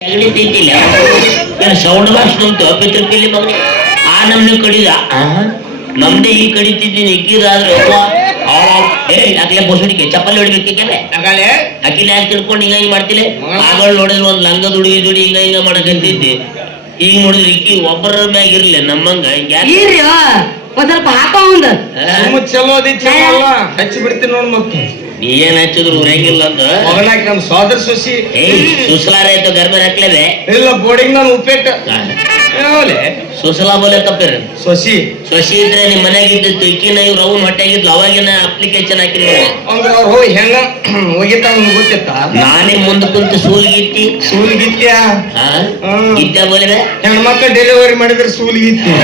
ಸಗಣಿ ತಿಂತಿಲ್ಲ. ಏನು sound box ನಮ್ದು ಮಗನಿ. ಆ ನಮ್ನ ಕಡಿದ ಆ, ನಮ್ದೇ ಈ ಕಡಿತಿದ್ದೀನಿ ಇಕ್ಕಿರಾದ್ರೆ ಏ ಆಗ್ಲೇ ಬೋಸಡಿಗೆ ಚಪ್ಪಲಿ ಹೊಡಿಬೇಕಿಕ್ಕೆ ನಗಾಲೆ ಅಕ್ಕಿನ ಯಾಕೆ ತಿಳ್ಕೊಂಡು ಹಿಂಗ ಹಿಂಗ ಮಾಡ್ತಿಲ್ಲ ಆಗಳು ನೋಡಿದ್ರೆ ಒಂದ್ ಲಂಗ ದುಡಿ ದುಡಿ ಹಿಂಗ ಹಿಂಗ ಮಾಡಕಂತಿದ್ದೆ ಈಗ ನೋಡಿದ್ರೆ ಇಕ್ಕಿ ಒಬ್ಬರ ಮ್ಯಾಗ ಇರ್ಲಿ ನಮ್ಮಂಗ. ಒಂದ್ ಸ್ವಲ್ಪ ಹಾಕೋ ಒಂದು. ಚಲೋ ಅದಿ ಚಲೋ ಹಚ್ಚಿ ಬಿಡ್ತೀನಿ ನೋಡ್ ಮತ್ತೆ. ನೀ ಏನ್ ಹಚ್ಚಿದ್ರು ಉರಂಗಿಲ್ಲ ಅಂದ ಮಗನಾಗ ನಮ್ ಸೋದರ ಸೊಸಿ. ಸುಸಲಾರ ಆಯ್ತು ಗರ್ಭ ಹಾಕ್ಲೇವೆ? ಇಲ್ಲ ಬೋರ್ಡಿಂಗ್ ನಾನು ಉಪ್ಪೇಟ ಯಾವಲೆ ಸುಸಲಾ ಬೋಲೆ ತಪ್ಪಿರ. ಸೊಸಿ. ಸೊಸಿ ಇದ್ರೆ ನಿಮ್ ಮನ್ಯಾಗ ಇದ್ದಿತ್ತು ಇಕ್ಕಿನ ಇವ್ರು ಅವು ಹೊಟ್ಟೆಗಿದ್ಲು ಅವಾಗಿನ ಅಪ್ಲಿಕೇಶನ್ ಹಾಕಿರಿ ಅಂದ್ರ ಅವ್ರು ಹೋಗಿ ಹೆಂಗ ಹೋಗಿತ್ತ ಗೊತ್ತಿತ್ತ? ನಾನೇ ಮುಂದೆ ಕುಂತು ಸೂಲ್ಗಿತ್ತಿ. ಸೂಲ್ಗಿತ್ತ್ಯಾ? ಗಿತ್ತ್ಯಾ ಹ್ಮ್. ಇದ್ದ ಬೋಲೆ ಹೆಣ್ಮಕ್ಳು ಡೆಲಿವರಿ ಮಾಡಿದ್ರೆ ಸೂಲ್ಗಿತ್ತಿ.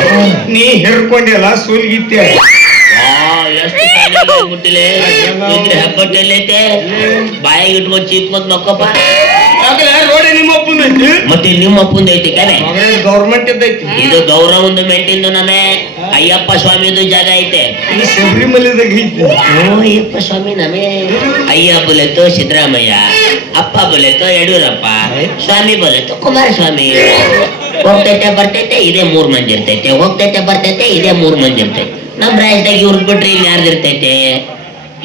ನೀ ಹೆರ್ಕೊಂಡಿಲ್ಲ ಸೂಲ್ಗಿತ್ಯ ಎಲ್ಲೈತೆ ಬಾಯಿಗೆ ಇಟ್ಕೊಂಡು ಚೀಪ್ ಮತ್ ಮಕ್ಕಪ್ಪ ಅಪ್ಪನೈತಿ ಮತ್ತೆ ನಿಮ್ಮ ಅಪ್ಪಂದ ಐತಿ ಕರೆ ಗೌರ್ಮೆಂಟ್ ಇದ್ದೈತಿ ಇದು ಗೌರವಂದು ಮೆಂಟಿಂದು ನಮೇ. ಅಯ್ಯಪ್ಪ ಸ್ವಾಮಿದು ಜಾಗ ಐತೆ. ಐತಿ ಅಯ್ಯಪ್ಪ ಸ್ವಾಮಿ ನಮೇ. ಅಯ್ಯ ಬೊಲೆತು ಸಿದ್ದರಾಮಯ್ಯ, ಅಪ್ಪ ಬೊಲೆತು ಯಡಿಯೂರಪ್ಪ, ಸ್ವಾಮಿ ಬೊಲೆತು ಕುಮಾರಸ್ವಾಮಿ. ಹೋಗ್ತೈತೆ, ಬರ್ತೈತೆ, ಇದೇ ಮೂರ್ ಮಂದಿ ಇರ್ತೈತೆ. ಹೋಗ್ತೈತೆ, ಬರ್ತೈತೆ, ಇದೇ ಮೂರ್ ಮಂದಿ ಇರ್ತೈತೆ. ನಮ್ ರಾಜ್ಯದಾಗ ಇವ್ರ ಬಿಟ್ರೆ ಇಲ್ಲಿ ಯಾರ್ದು ಇರ್ತೈತೆ?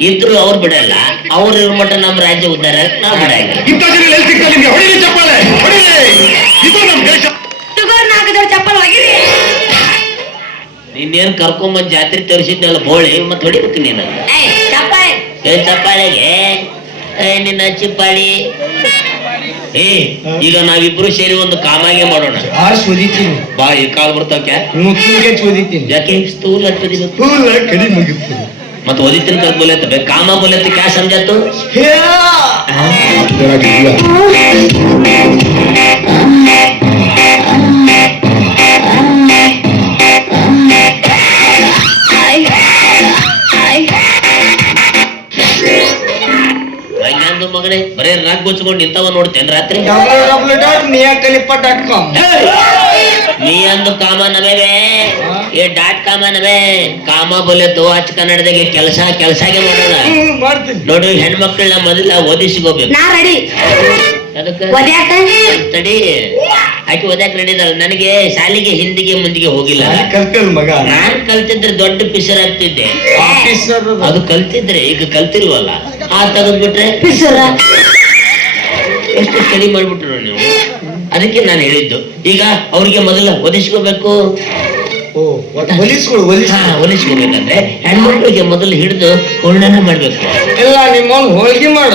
ಇದ್ರು ಅವ್ರು ಬಿಡಲ್ಲ. ಅವ್ರು ಇವ್ರ ಮಟ್ಟ ನಮ್ಮ ರಾಜ್ಯ ಉದ್ದಾರ ನಾವ್ ಬಿಡಂಗಿಲ್ಲ ನಿನ್ನೇನ್ ಕರ್ಕೊಂಬಂದ್ ಜಾತ್ರೆ ತೋರಿಸಿದ್ನಲ್ಲ ಬೋಳಿ ಮತ್ತೆ ಹೊಡಿಬೇಕು ನೀನು. ಚಪ್ಪಾಳೆ. ಚಪ್ಪಾಳೆಗೆ. ಏ ನಿನ್ನ ಚಿಪ್ಪಾಳಿ. ಏ ಈಗ ನಾವಿಬ್ರು ಸೇರಿ ಒಂದು ಕಾಮಾಗೆ ಮಾಡೋಣ. ಶೋಧಿತೀನಿ ಬಾ ಈ ಕಾಲ್ ಬರ್ತಾವ್ಕೆ ಮತ್ ಶೋಧಿತೀನಿ ಯಾಕೆ? ಸ್ಥೂಲ ಹಚ್ಚದಿಬೇಕು ಫುಲ್ ಕಡಿ ಮುಗಿತು. ಮತ್ತೆ ಓದಿತ್ತಿನ ಕಲ್ ಬೋಲೆತ್ತ ಕಾಮ ಬೋಲೆತ್ತ ಕ್ಯಾ ಸಂಜಾತು ರಾಗ್ ಗೊಚ್ಕೊಂಡು ನಿಂತವ ನೋಡ್ತೇನ್ ರಾತ್ರಿ ನೀ ಅಂದು ಕಾಮ ನವೇವೆ ಏ ಡಾಟ್ ಕಾಮ ನವೇ ಕಾಮ ಬೋಲೆತ್ತು ಅಚ್ಚ ಕನ್ನಡದಾಗೆ ಕೆಲಸ ಕೆಲಸಗೆ ಮಾಡೋಣ ಮಾಡ್ತೀನಿ ನೋಡು ಹೆಣ್ಮಕ್ಳನ್ನ ಮೊದಲ ಓದಿಸಿಗೋಬೇಕು ನಾ ರೆಡಿ ಒದ್ಯಾಕ ತಡಿ ಆಕೆ ನನಗೆ ಶಾಲೆಗೆ ಹಿಂದಿಗೆ ಮುಂದಿಗೆ ಹೋಗಿಲ್ಲ ನಾನ್ ಕಲ್ತಿದ್ರೆ ದೊಡ್ಡ ಪಿಸರ್ ಆಗ್ತಿದ್ದೆ ಅದು ಕಲ್ತಿದ್ರೆ ಈಗ ಕಲ್ತಿಲ್ವಲ್ಲ ಆ ತೆಗೆದ್ಬಿಟ್ರೆ ಪಿಸರ ಎಷ್ಟು ಸ್ಟಡಿ ಮಾಡ್ಬಿಟ್ರು ನೀವು? ಅದಕ್ಕೆ ನಾನು ಹೇಳಿದ್ದು. ಈಗ ಅವ್ರಿಗೆ ಮೊದಲ ಒದಿಸ್ಕೋಬೇಕು. ಒಲಿಸ್ಕೋಬೇಕಂದ್ರೆ ಹೆಣ್ಮಕ್ಳಿಗೆ ಮೊದಲು ಹಿಡಿದು ಹೂರ್ಣನ ಮಾಡ್ಬೇಕು. ಇಲ್ಲ ನಿಮ್ಮ ಹೋಳಿಗೆ ಮಾಡ.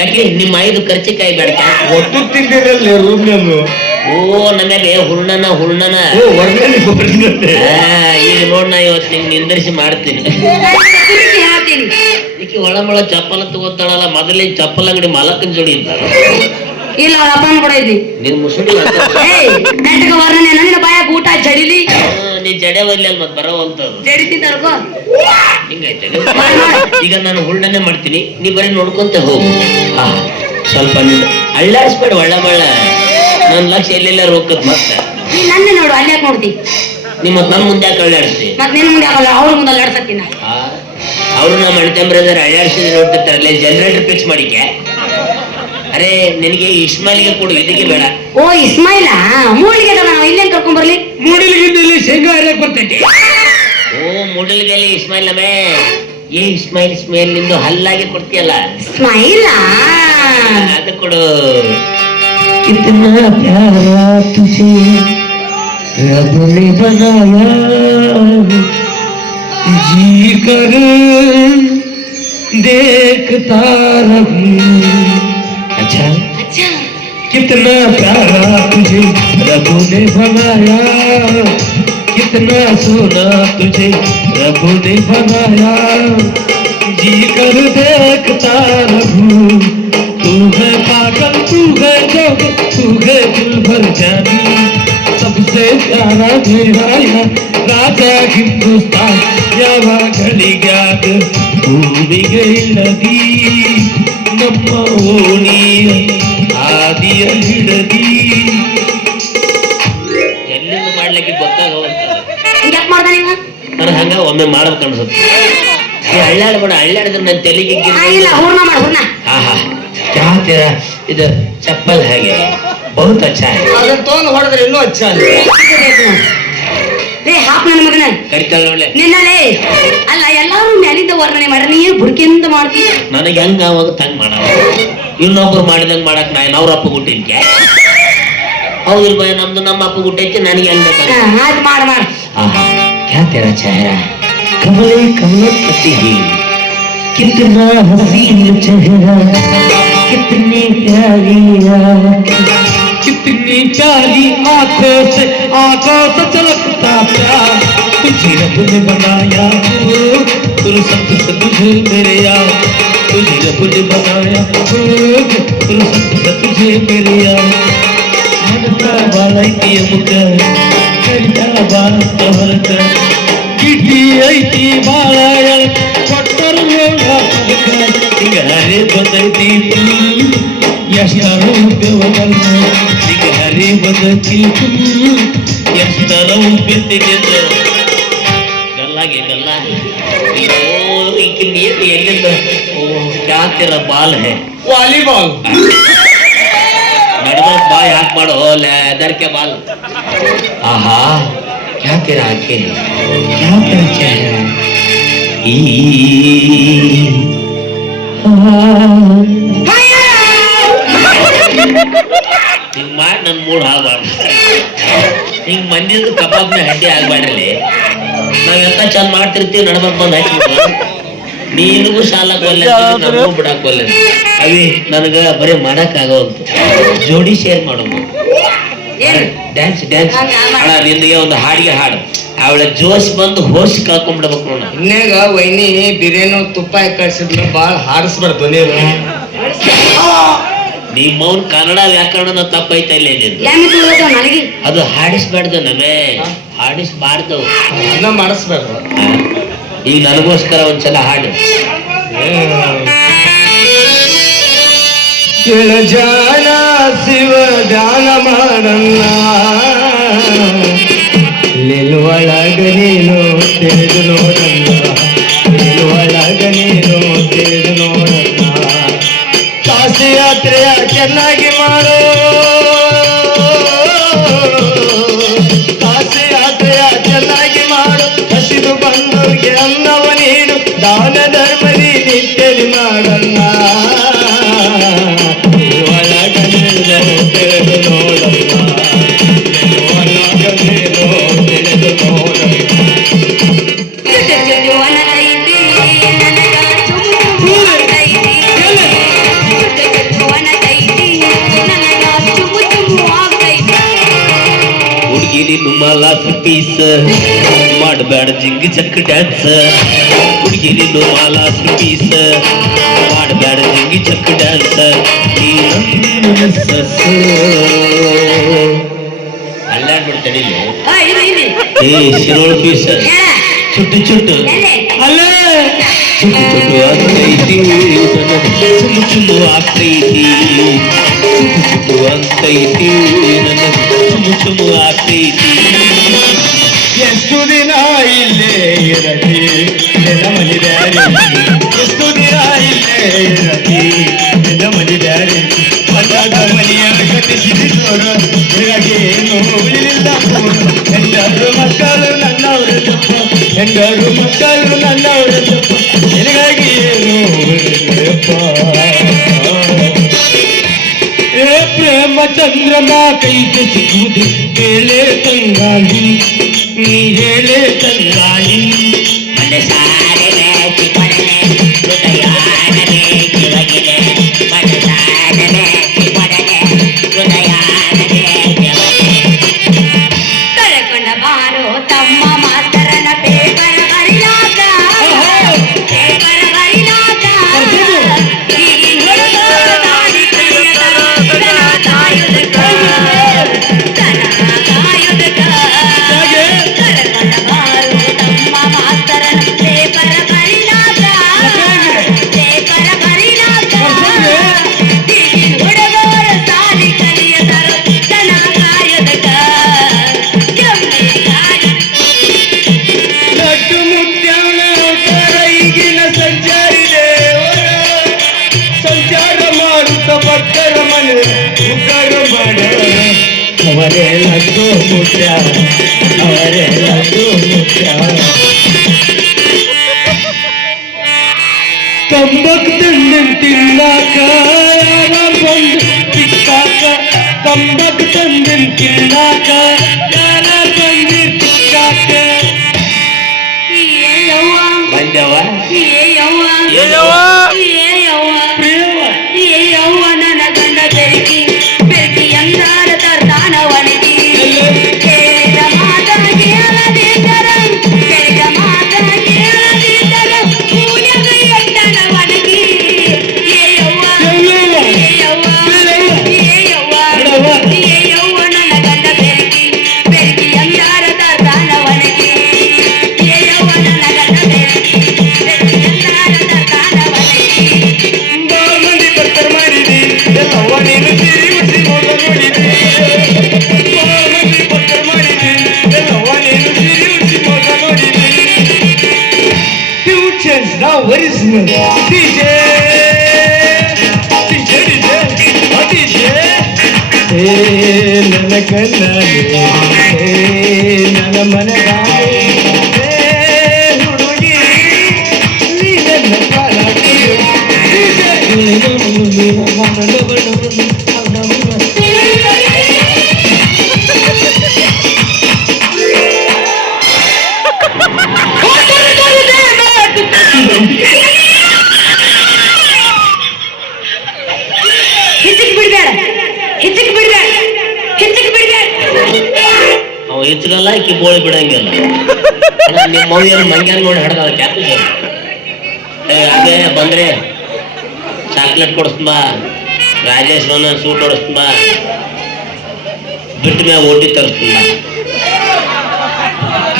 ಯಾಕೆ ನಿಮ್ಮ ಐದು ಖರ್ಚಿಕಾಯಿ ಬೇಡ ಒಟ್ಟು ತಿಂದಿರಲ್ಲ ರೂಮ್ನನ್ನು. ಓ ನನಗೆ ಹುರ್ಣನ ಹುರ್ಣನ. ಈಗ ನೋಡ್ ನಾ ಇವತ್ತು ನಿಂಗೆ ನಿಂದರಿಸಿ ಮಾಡ್ತೀನಿ. ಈಕಿ ಒಳಮೊಳ ಚಪ್ಪಲ ತಗೋತಾಳಲ್ಲ ಮೊದಲೇ ಚಪ್ಪಲ್ ಅಂಗಡಿ ಮಾಲಕನ್ ಜೋಡಿ ಇದ್ದಾಳ ಇಲ್ಲ ಅವ್ರ ಅಪ್ಪನ ಕೂಡ ಐತಿ ನಿನ್ ಮುಸುಡಿ ಏಯ್ ನೆಟ್ಟಗ ವರ್ಣನೆ ನನ್ನ ಬಾಯಾಗ ಊಟ ಜಡಿಲಿ. ನೀ ಜಡೆ ಬರ್ಲಿ ಅಲ್ ಮತ್ತೆ ಬರೋವಂತ ಜಡಿತಿ ತರ್ಕೋ ಹಿಂಗೈತೆ ಈಗ ನಾನು ಹುಳ್ಳನ್ನೇ ಮಾಡ್ತೀನಿ ನೀ ಬರೀ ನೋಡ್ಕೊಂತ ಹೋಗು. ಆ, ಸ್ವಲ್ಪ ನೀನು ಅಳ್ಳಾಡಿಸ್ಬೇಡ ಒಳ್ಳ ಬಳ್ಳ ನನ್ ಲಕ್ಷ ಎಲ್ಲೆಲ್ಲ ಹೋಗತ್ ಮತ್ತೆ. ನೀ ನನ್ನ ನೋಡು ಅಲ್ಲಿ ಯಾಕೆ ನೋಡ್ತಿ ನಿಮ್ಮ ನನ್ ಮುಂದೆ ಯಾಕೆ ಅಳ್ಳಾಡಿಸ್ತಿ ಮತ್ ನಿನ್ ಮುಂದೆ ಆಗಲ್ಲ ಅವ್ರ ಮುಂದೆ ಅಲ್ಲಾಡ್ಸಕ್ಕಿನ ಅವರು ನಮ್ಮ ಅಣ್ತಂಬ್ರದರ್ ಅಳ್ಳಾಡಿಸಿದ್ರೆ ನೋಡ್ತಿರ್ತಾರಲ್ಲ ಜನರೇಟರ್ ಫಿಕ್ಸ್ ಮಾಡಿಕೆ ಅರೆ ನಿನಗೆ ಇಸ್ಮಾಯಿಲ್ಗೆ ಕೊಡು ಇದಕ್ಕೆ ಬೇಡ ಓ ಇಸ್ಮಾಯಿಲ ಮೂಳಿಗೆ ನಾವು ಇಲ್ಲೇನ್ ಕರ್ಕೊಂಡ್ ಬರ್ಲಿ ಮೂಡಿಲ್ಗಿದ್ದಲ್ಲಿ ಶೇಂಗಾ ಹರಿಯಕ್ ಬರ್ತೈತಿ ಓ ಮುಡಲ್ಗೆಲಿ ಇಸ್ಮಾಯಿಲ್ ನಮೇ ಏ ಇಸ್ಮಾಯಿಲ್ ಇಸ್ಮಾಯಿಲ್ ನಿಂದು ಹಲ್ಲಾಗಿ ಕೊಡ್ತೀಯಲ್ಲ ಸ್ಮೈಲ ಅದು ಕೊಡು कितना प्यारा तुझे रब ने बनाया जी कर देखता रहूँ। अच्छा? अच्छा। कितना प्यारा तुझे प्रभु ने बनाया। कितना सोना तुझे प्रभु ने बनाया। जी कर देखता रहूँ। तू है पागल तू है जो तू है दिल भर जानी सबसे प्यारा तेरा यार ರಾಜ ಹಿಂದೂಸ್ತಾನ್ ಯಾವಾಗಲಿಗಾದ ಭೂಮಿಗಳದಿ ನಮ್ಮ ಓಣಿಯ ಆದಿಯ ಹಿಡದಿ ಎಲ್ಲಿಂದ ಮಾಡ್ಲಿಕ್ಕೆ ಗೊತ್ತಾಗವಂತ ನಾನು ಹಂಗ ಒಮ್ಮೆ ಮಾಡ್ಬೇಕು ಅನ್ಸುತ್ತೆ ಹಳ್ಳಾಡ ಬೇಡ ಹಳ್ಳಾಡಿದ್ರೆ ನನ್ನ ತಲೆಗೆ ಆಹಾ ಯಾಕೆ ಇದು ಚಪ್ಪಲ್ ಹಾಗೆ ಬಹುತ್ ಅಚ್ಚ ಅದನ್ನ ತೋಲ್ ಹೊಡೆದ್ರೆ ಇನ್ನೂ ಅಚ್ಚ ಅಲ್ಲ ಲೇ ಹಾಕ್ ನನ್ನ ಮಗನ ಕರಿತಾಳ ಒಳ್ಳೆ ನಿನ್ನಲೇ ಅಲ್ಲ ಎಲ್ಲಾರು ಮ್ಯಾಲಿಂದ ವರ್ಣನೆ ಮಾಡ್ರಿ ನೀ ಏನ್ ಬುಡ್ಕಿಂದ ಮಾಡ್ತೀಯ ನನಗೆ ಹೆಂಗ ಅವಾಗ ತಂಗ್ ಮಾಡ ಇನ್ನೊಬ್ರು ಮಾಡಿದಂಗ್ ಮಾಡಕ್ ನಾ ಅವ್ರ ಅಪ್ಪ ಹುಟ್ಟಿದ್ಕೆ ಹೌದಿಲ್ ಬಾಯ್ ನಮ್ದು ನಮ್ಮ ಅಪ್ಪ ಹುಟ್ಟೈತಿ ನನಗೆ ಹೆಂಗ್ ಬೇಕಾಗ ಹಾ, ಆಯ್ತು ಮಾಡ್ ಮಾಡ್ आहा क्या तेरा चेहरा कमले कमल पति ही कितना हसीन चेहरा कितनी प्यारी आँख, कितनी प्यारी आँखों से आँखों से चलकता प्यार तुझे रब ने बनाया तुम सबसे तुझे मेरे यार। तुझे रब ने बनाया तुम सबसे तुझे मेरे यार। मनता वाला ही ये मुकर करता वाला किटी आई थी बाला यार पट्टर लोड़ा हरे बदल दी तू। يحذر بالغل يقهري وذكيكم يحذر بالغل ಗಲ್ಲಾಗೆ ಗಲ್ಲ ನಿಯತಿ ಎಲ್ಲಿಂದ ಓ ಕ್ಯಾ ತೆರ ಬಾಲ್ ಹೇ ವಾಲಿಬಾಲ್ ನಡೆದ ಬಾಯ್ ಹಾಕ್ ಮಾಡೋ ದರ್ಕೆ ಬಾಲ್ ಆಹಾ ಕ್ಯಾ ತೆರ ಆಕೆ ಕ್ಯಾ ಪರಿಚಯ ಈ ಹಿಂಗ್ ಮಾಡಿ ನನ್ ಮೂಡ್ ಹಾಳ್ಬಾರ್ದು ಹಿಂಗ್ ಮಂದಿದ ಕಬಾಬ್ನ ಹಡ್ಡಿ ಆಗ್ಬಾಡ್ರಿ ನಾವೆಂತ ಚಂದ ಮಾಡ್ತಿರ್ತೀವಿ ನಡ್ಬರ್ಕ್ ಬಂದ್ ಹಾಕಿ ನೀನಿಗೂ ಸಾಲ ಒಲ್ಲೆ ನಮಗೂ ಬಿಡಕ್ ಅವಿ ನನಗ ಬರೀ ಮಾಡಕ್ ಆಗೋಲ್ತು ಜೋಡಿ ಶೇರ್ ಮಾಡೋದು ಏನು? Dance dance. ಅಣ್ಣ ನಿನ್ಗೆ ಒಂದು ಹಾಡಿಗೆ ಹಾಡು. ಅವಳ ಜೋಶ್ ಬಂದು ಹೋಶ್ ಕಳ್ಕೊಂಡ್ಬಿಡ್ಬೇಕು ನೋಡ. ಇನ್ನೇಗ ವೈನಿ ಬಿರಿಯಾನಿ ತುಪ್ಪ ಕಳ್ಸಿದ್ರು ಬಾಳ ಹಾರಿಸ್ಬಾರ್ದು ನೀರು ನಿಮ್ಮ ಮೌನ್ ಕನ್ನಡ ವ್ಯಾಕರಣ ತಪ್ಪೈತೆ ಇಲ್ಲ ನಿಂದು. ಅದು ಹಾಡಿಸ್ಬಾರ್ದು ನಮೇ ಹಾಡಿಸ್ಬಾರ್ದು. ಆ, ಈಗ ನನಗೋಸ್ಕರ ಒಂದ್ಸಲ ಹಾಡು. ಕೆಳಜಾನ ಶಿವ ಧ್ಯಾನ ಮಾಡನ್ನ ನಿಲ್ವಳಗ ನೀನು ತಿಳಿದು ನೋಡನ್ನ ನಿಲ್ವಳಗ ನೀನು ತಿಳಿದು ನೋಡನ್ನ ಕಾಶಿ ಚೆನ್ನಾಗಿ ಮಾಡು. ಆಸೆ ಯಾತ್ರೆಯ ಚೆನ್ನಾಗಿ ಮಾಡು. ಹಸಿದು ಬಂದವ್ರಿಗೆ ಅನ್ನವ ನೀಡು. ದಾನ ಧರ್ಮದಿ ಮಾಲಾಸ ಪೀಸ್ ಮಾಡಬೇಡ ಜಿಂಗಿ ಚಕ್ ಡ್ಯಾನ್ಸ್ ಹುಡುಗಿ ನಿನ್ನ ಮಾಲಾಸ ಪೀಸ್ ಮಾಡಬೇಡ ಜಿಂಗಿ ಚಕ್ ಡ್ಯಾನ್ಸ್ ಅಲ್ಲಾಡ್ಬಿಡ್ತಾನೆ ಹಾ ಇದು ಇಲ್ಲಿ ಏ ಶಿರೋಳ್ ಪೀಸ್ ಹೇಳ ಚುಟ್ಟು ಚುಟ್ಟು ಎಲ್ಲಿ ಅಲ್ಲ ಚುಟ್ಟು ಚುಟ್ಟು ಆಗ್ತೈತಿ ನನ್ನ ಚುಮ್ಮು ಚುಮ್ಮು ಆಗ್ತೈತಿ ಚುಟ್ಟು ಚುಟ್ಟು ಆಗ್ತೈತಿ ನನ್ನ ಚುಮ್ಮು ಚುಮ್ಮು ಆಗ್ತೈತಿ ಇಲ್ಲೇ ಇರತಿ ನಿನ್ನ ಮನೆ ಬ್ಯಾರೆ ಎಷ್ಟು ದಿನ ಇಲ್ಲೇ ಇರತಿ ನಿನ್ನ ಮನೆ ಬ್ಯಾರೆ ಮನದ ಮನೆಯ ಕಟ್ಟಿಸಿದೋರ ನಿನಗೇನು ಉಳಿಲಿಲ್ಲ ಹೆಂಡರು ಮಕ್ಕಳು ನನ್ನವರ ತಪ್ಪ ಹೆಂಡರು ಮಕ್ಕಳು ನನ್ನವರ ತಪ್ಪ ನಿನಗಾಗಿ ಏನು ಉಳಿಲಿಲ್ಲಪ್ಪ ಏ ಪ್ರೇಮ ಚಂದ್ರನ ಕೈಗೆ ಸಿಗುವುದು ಹೇಳೆ ತಂಗಾಳಿ ನೀ ಹೇಳೆ ತಂಗಾಳಿ ಮನಸಾರೆ ಮಾರುತ ಭಕ್ತರ ಮನೆ ಮುಖರ ಮನೆ ಅವರೇ ಲಡ್ಡು ಮುಖ್ಯ ಅವರೇ ಲಡ್ಡು ಮುಖ್ಯ ಕಂಬಕ್ಕೆ ನಿಂತಿನ್ನಾಕ ಬಂದು ಸಿಕ್ಕಾಕ ಕಂಬಕ್ಕೆ ತಂದಿನ ತಿನ್ನ DJ, DJ, DJ, DJ, DJ. Hey, DJ, ಈಕಿ ಬೋಳಿ ಬಿಡಂಗಿಲ್ಲ ಅಣ್ಣ, ನಿಮ್ಮ ಮೌಲ್ಯ ಮಂಗ್ಯಾನ್ ನೋಡಿ ಹಿಡ್ದ ಕ್ಯಾಪಿಗೆ ಏ ಅದೇ ಬಂದ್ರೆ ಚಾಕ್ಲೇಟ್ ಕೊಡಿಸ್ಬಾ ರಾಜೇಶ್ ಬಂದ ಸೂಟ್ ಹೊಡಿಸ್ಬಾ ಬಿಟ್ಟು ಮ್ಯಾಗ ಓಟಿ ತರಿಸ್ತ ಬಾ.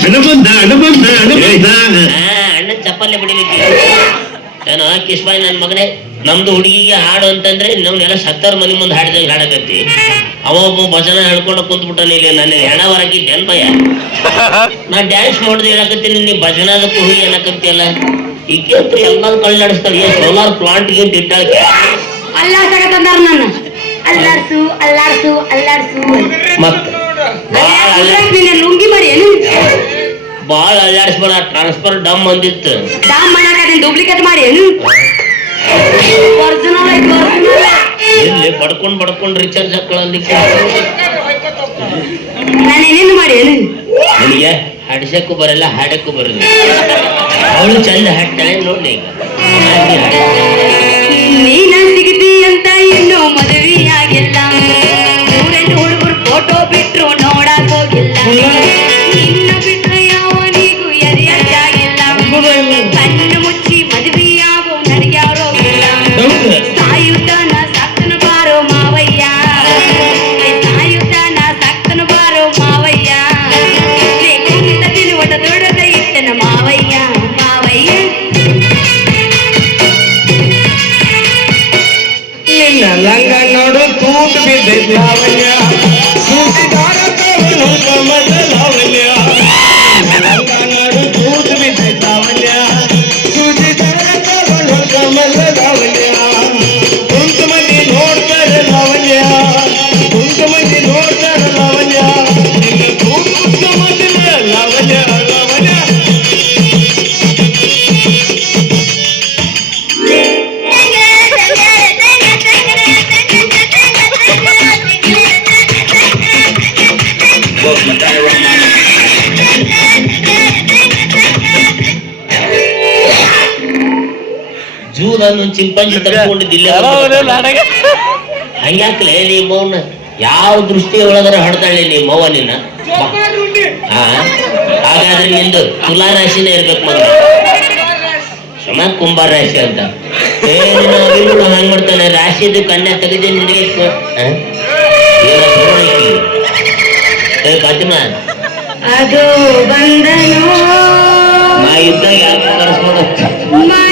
ಅನುಬಂಧ ಅನುಬಂಧ ಅನುಬಂಧ. ಅಣ್ಣ ಚಪ್ಪಲ್ಲೇ ಬಿಡಿಲಿಕ್ಕೆ. ನಾನು ಕಿಶ್ಬಾಯ್ ನನ್ನ ಮಗನೇ. ನಮ್ದು ಹುಡುಗಿಗೆ ಹಾಡು ಅಂತಂದ್ರೆ ನಮ್ನೆಲ್ಲ ಸತ್ತಾರ ಮನೆ ಮುಂದೆ ಹಾಡಿದಂಗೆ ಹಾಡಕತ್ತಿ. ಅವ ಒಬ್ಬ ಭಜನ ಹೇಳ್ಕೊಂಡು ಕುಂತ್ಬಿಟ್ಟಾನ ಇಲ್ಲಿ ನನ್ನ ಹೆಣ ಹೊರಗೆ ಭಯ? ನಾ ಡ್ಯಾನ್ಸ್ ಮಾಡೋದು ಹೇಳಕತ್ತೀನಿ ನೀ ಭಜನದಕ್ಕೂ ಹುಡುಗಿ ಅನ್ನಕತ್ತಿಯಲ್ಲ ಈಗ ಎಲ್ಲಾರು ಎಲ್ಲ ಕಳ್ಳಾಡಿಸ್ತಾಳೆ ಏನ್ ಸೋಲಾರ್ ಪ್ಲಾಂಟ್ಗೆ ಗಿಂತ ಇಟ್ಟಾಳೆ ಅಲ್ಲಾಡ್ಸಕ ತಂದಾರ ನನ್ನ. ಅಲ್ಲಾಡ್ಸು ಅಲ್ಲಾಡ್ಸು ಅಲ್ಲಾಡ್ಸು. ಲುಂಗಿ ಮಾಡಿ ಏನು ಭಾಳ ಅಲ್ಲಾಡಿಸ್ಬೇಡ ಟ್ರಾನ್ಸ್ಫರ್ ಡಮ್ ಅಂದಿತ್ತು. ಡಮ್ ಮಾಡಾಕ ಡೂಪ್ಲಿಕೇಟ್ ಮಾಡಿ ಏನು? ಎಲ್ಲಿ ಬಡ್ಕೊಂಡ್ ಬಡ್ಕೊಂಡ್ ರಿಚಾರ್ಜ್ ಹಾಕೊಳ್ಳಲಿಕ್ಕೆ ನಾನು ಏನೇನು ಮಾಡಿ ನನಗೆ ಹಾಡಿಸಕ್ಕೂ ಬರಲ್ಲ ಹಾಡಕ್ಕೂ ಬರಲ್ಲ. ಅವಳು ಚಂದ ಹಾಡ್ತಾಳೆ ನೋಡಿ. ನೀನ. ಸಿಗತಿ ಅಂತ ಇನ್ನು ಮದುವೆ ಆಗಿಲ್ಲ ಊರಲ್ಲಿ ಹುಡುಗರು ಫೋಟೋ ಬಿಟ್ರು ಚಿಂಪಂಜಿ ತಪ್ಪಿಕೊಂಡು ಇಲ್ಲೇ ಹಂಗ್ಯಾಕ್ಲೆ ನೀ ಮೌನ ಯಾವ ದೃಷ್ಟಿ ಒಳಗರ ಹಾಡ್ತಾಳೆ ನೀ ಮೌ ನಿನ್ನ? ಹಾ ಹಾಗಾದ್ರೆ ನಿಂದು ತುಲಾ ರಾಶಿನೇ ಇರ್ಬೇಕು ಮಗ ಸಮ ಕುಂಬಾರ ರಾಶಿ ಅಂತ. ಏ ನಿನ್ನ ಅವಿರುಳು ಹಂಗ್ ಮಾಡ್ತಾನೆ ರಾಶಿದು ಕನ್ಯಾ ತೆಗೆದು ನಿನಗೆ. ಏ ಫಾತಿಮಾ. ಅದು ಬಂದನು? ನಾ ಇದ್ದಾಗ ಯಾಕೆ ಕರೆಸ್ಕೊಂಡು ಮೈ